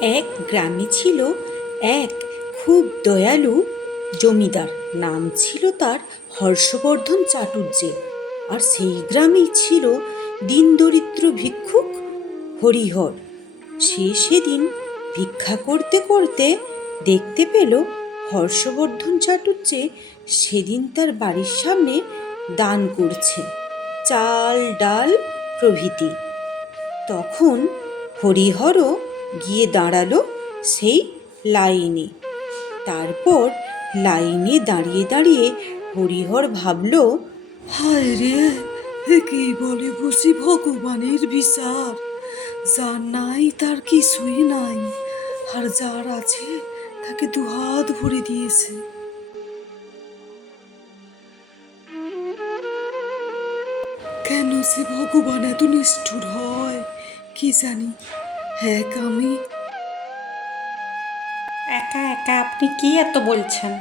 এক গ্রামে ছিল এক খুব দয়ালু জমিদার। নাম ছিল তার হর্ষবর্ধন চাটুর্যে আর সেই গ্রামেই ছিল দিন দরিদ্র ভিক্ষুক হরিহর। সে সেদিন ভিক্ষা করতে করতে দেখতে পেল হর্ষবর্ধন চাটুর্যে সেদিন তার বাড়ির সামনে দান করছে চাল, ডাল প্রভৃতি। তখন হরিহরও গিয়ে দাঁড়াল সেই লাইনে। তারপর লাইনে দাঁড়িয়ে দাঁড়িয়ে হরিহর ভাবল, হায় রে একেই বলে বুঝি ভগবানের বিচার? যার নাই তার কিছুই নাই, আর যার আছে তাকে দুহাত ভরে দিয়েছে। কেন সে ভগবান এত নিষ্ঠুর হয়, কি জানি। এক আমি একা একা আপনি কি এত বলছেন?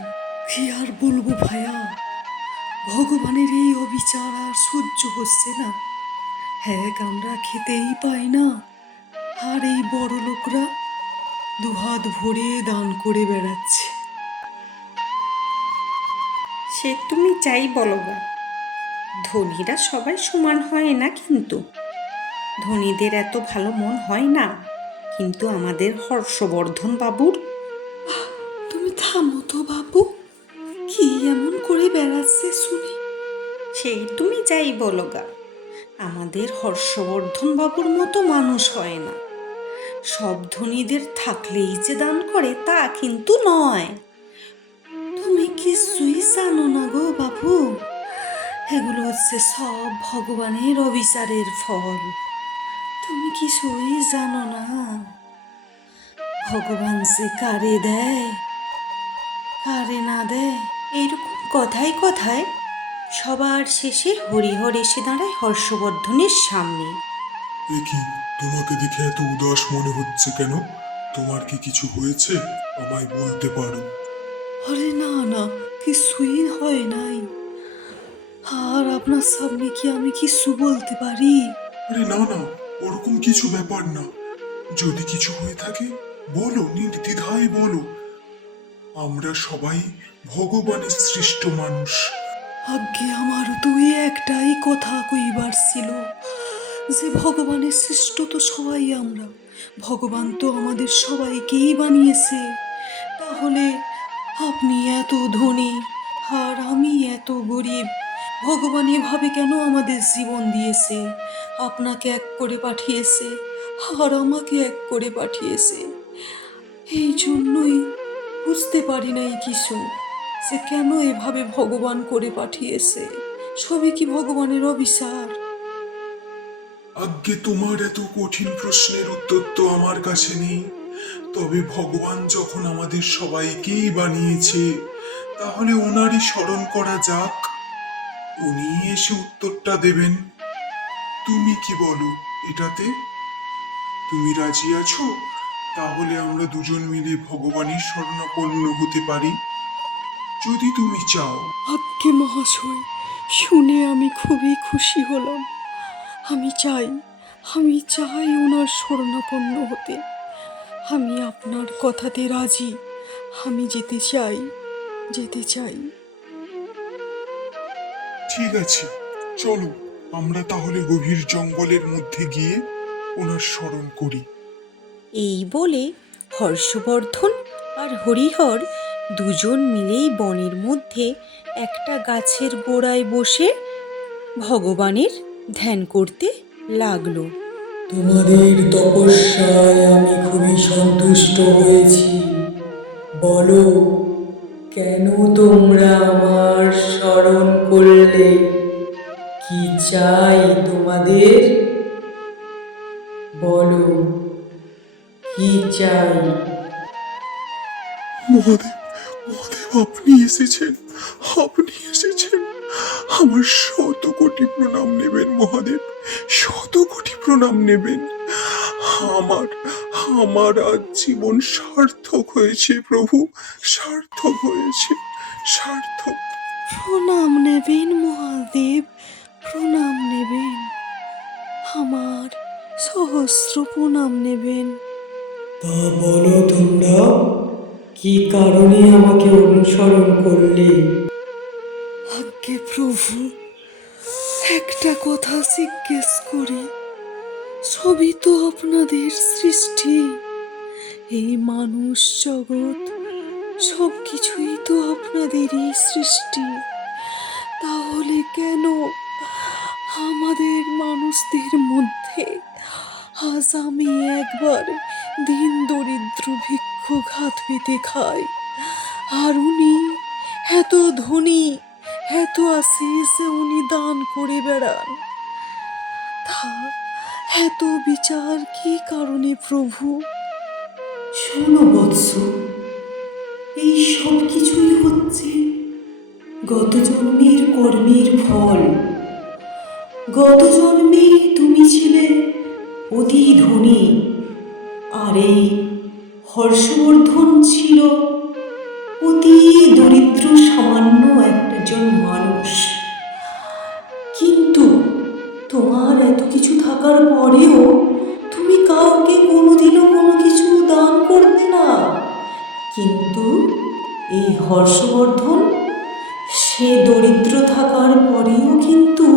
কি আর বলব ভাইয়া? ভগবানের এই অবিচার আর সহ্য হচ্ছে না। এক আমরা খেতেই পাই না। আর এই বড় লোকরা দুহাত ভরে দান করে বেড়াচ্ছে। সে তুমি যাই বলো গা। ধনীরা সবাই সমান হয় না কিন্তু। ধনীদের এত ভালো মন হয় না। কিন্তু আমাদের হর্ষবর্ধন বাবুর? তুমি থামো তো বাবু। কি এমন করে বেড়াচ্ছে শুনি। সেই তুমি যাই বলো গা। আমাদের হর্ষবর্ধন বাবুর মতো মানুষ হয় না। সব ধনীদের থাকলেই যে দান করে তা কিন্তু নয়। তুমি কিছুই জানো না গো বাবু। এগুলো হচ্ছে সব ভগবানের অবিচারের ফল। কিছুই জানো না। ভগবান যে কারে দেয় কারে না দেয় এইরকম কথায় কথায় সবার শেষে হরিহর এসে দাঁড়ায় হর্ষবর্ধনের সামনে। কি তোমাকে দেখে এত উদাস মনে হচ্ছে কেন? তোমার কি কিছু হয়েছে? আমায় বলতে পারো। আরে না না কিছুই হয় নাই। আর আপনার সামনে কি আমি কিছু বলতে পারি? আরে না না ওরকম কিছু ব্যাপার না। যদি কিছু হয়ে থাকে, বলো, নির্দ্বিধায় বলো। আমরা সবাই ভগবানের সৃষ্ট মানুষ। আজ্ঞে, আমার দুই একটাই কথা কইবার ছিল। যে ভগবানের সৃষ্ট তো সবাই আমরা। ভগবান তো আমাদের সবাইকেই বানিয়েছে। তাহলে আপনি এত ধনী, আর আমি এত গরিব ভগবান এভাবে কেন আমাদের জীবন দিয়েছে? আপনাকে এক করে পাঠিয়েছে, আর আমাকে এক করে পাঠিয়েছে। এই জন্যই বুঝতে পারি নাই কিছু যে কেন এভাবে ভগবান করে পাঠিয়েছে। সবই কি ভগবানের অবিচার? আজ্ঞে, তোমার এত কঠিন প্রশ্নের উত্তর তো আমার কাছে নেই। তবে ভগবান যখন আমাদের সবাইকেই বানিয়েছে, তাহলে ওনারই স্মরণ করা যাক। উনি এসে উত্তরটা দেবেন। তুমি কি বলো এটাতে? তুমি রাজি আছো? তাহলে আমরা দুজন মিলে ভগবানের স্মরণাপন্ন হতে পারি। যদি তুমি চাও। আজ্ঞে মহাশয়, শুনে আমি খুবই খুশি হলাম। আমি চাই আমি চাই ওনার শরণাপন্ন হতে। আমি আপনার কথাতে রাজি। আমি যেতে চাই যেতে চাই। ঠিক আছে। চলো আমরা তাহলে গভীর জঙ্গলের মধ্যে গিয়ে ওনার স্মরণ করি। এই বলে হর্ষবর্ধন আর হরিহর দুজন মিলেই বনের মধ্যে একটা গাছের গোড়ায় বসে ভগবানের ধ্যান করতে লাগল। তোমাদের তপস্যায় আমি খুবই সন্তুষ্ট হয়েছি। বলো কেন তোমরা আমার স্মরণ করলে? কি চাই তোমাদের? বলো, কি চাই? মহাদেব মহাদেব, আপনি এসেছেন। আপনি এসেছেন। আমার শত কোটি প্রণাম নেবেন, মহাদেব। শত কোটি প্রণাম নেবেন। আমার আমার আজ জীবন সার্থক হয়েছে প্রভু। সার্থক হয়েছে সার্থক। প্রণাম নেবেন মহাদেব প্রণাম নেবেন। আমার সহস্র প্রণাম নেবেন। তা বলো তোমরা কি কারণে আমাকে অনুসরণ করলে? আজ্ঞে প্রভু একটা কথা জিজ্ঞেস করি। সবই তো আপনাদের সৃষ্টি। এই মানুষ জগৎ সব কিছুই তো আপনাদেরই সৃষ্টি। তাহলে কেন আমাদের মানুষদের মধ্যে আজ আমি একবার দিন দরিদ্র ভিক্ষু ঘাত পেতে খাই? আর উনি এত ধনী, এত যে উনি দান করে বেড়ান। তা এত বিচার কি কারণে প্রভু? শোনো বৎস, এই সব কিছুই হচ্ছে গত জন্মের কর্মের ফল। গত জন্মে তুমি ছিলে অতি ধনী, আর এই হর্ষবর্ধন ছিল অতি দরিদ্র সামান্য একজন মানুষ। থাকার পরেও তুমি কাউকে কোনোদিনও কোনো কিছু দান করতে না। কিন্তু এই হর্ষবর্ধন, সে দরিদ্র থাকার পরেও কিন্তু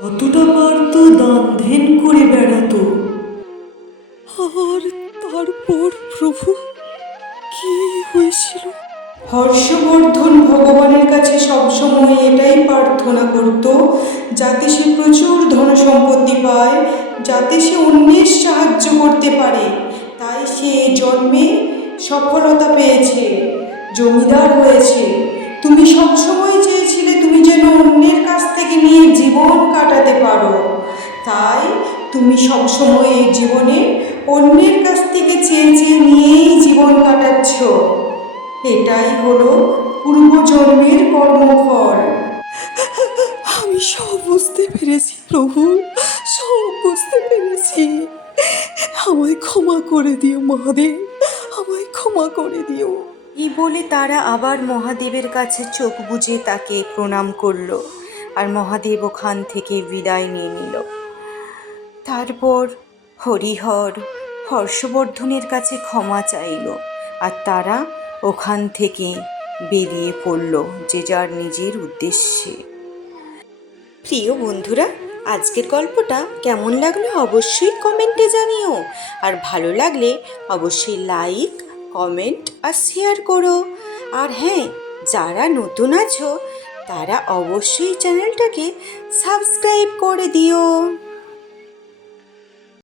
কতটা পারত দান ধ্যান করে বেড়াতো। আর তারপর প্রভু, কি হয়েছিল? হর্ষবর্ধন ভগবানের কাছে সবসময় এটাই প্রার্থনা করত, যাতে সে প্রচুর ধন সম্পত্তি পায়, যাতে সে অন্যের সাহায্য করতে পারে। তাই সে জন্মে সফলতা পেয়েছে, জমিদার হয়েছে। তুমি সবসময় চেয়েছিলে তুমি যেন অন্যের কাছ থেকে নিয়ে জীবন কাটাতে পারো। তাই তুমি সবসময় এই জীবনে অন্যের কাছ থেকে চেয়ে চেয়ে নিয়েই জীবন কাটাচ্ছ। এটাই হলো পূর্বজন্মের কর্মফল। আমি সব বুঝতে পেরেছি প্রভু। সব বুঝতে পেরেছি। আমায় ক্ষমা করে দিও মহাদেব। আমায় ক্ষমা করে দিও। এই বলে তারা আবার মহাদেবের কাছে চোখ বুজে তাকে প্রণাম করল আর মহাদেব ওখান থেকে বিদায় নিয়ে নিল। তারপর হরিহর হর্ষবর্ধনের কাছে ক্ষমা চাইল আর তারা ওখান থেকে বেরিয়ে পড়ল যে যার নিজের উদ্দেশ্যে। প্রিয় বন্ধুরা, আজকের গল্পটা কেমন লাগল অবশ্যই কমেন্টে জানিও। আর ভালো লাগলে অবশ্যই লাইক, কমেন্ট আর শেয়ার করো। আর হ্যাঁ যারা নতুন আছো, তারা অবশ্যই চ্যানেলটাকে সাবস্ক্রাইব করে দিও।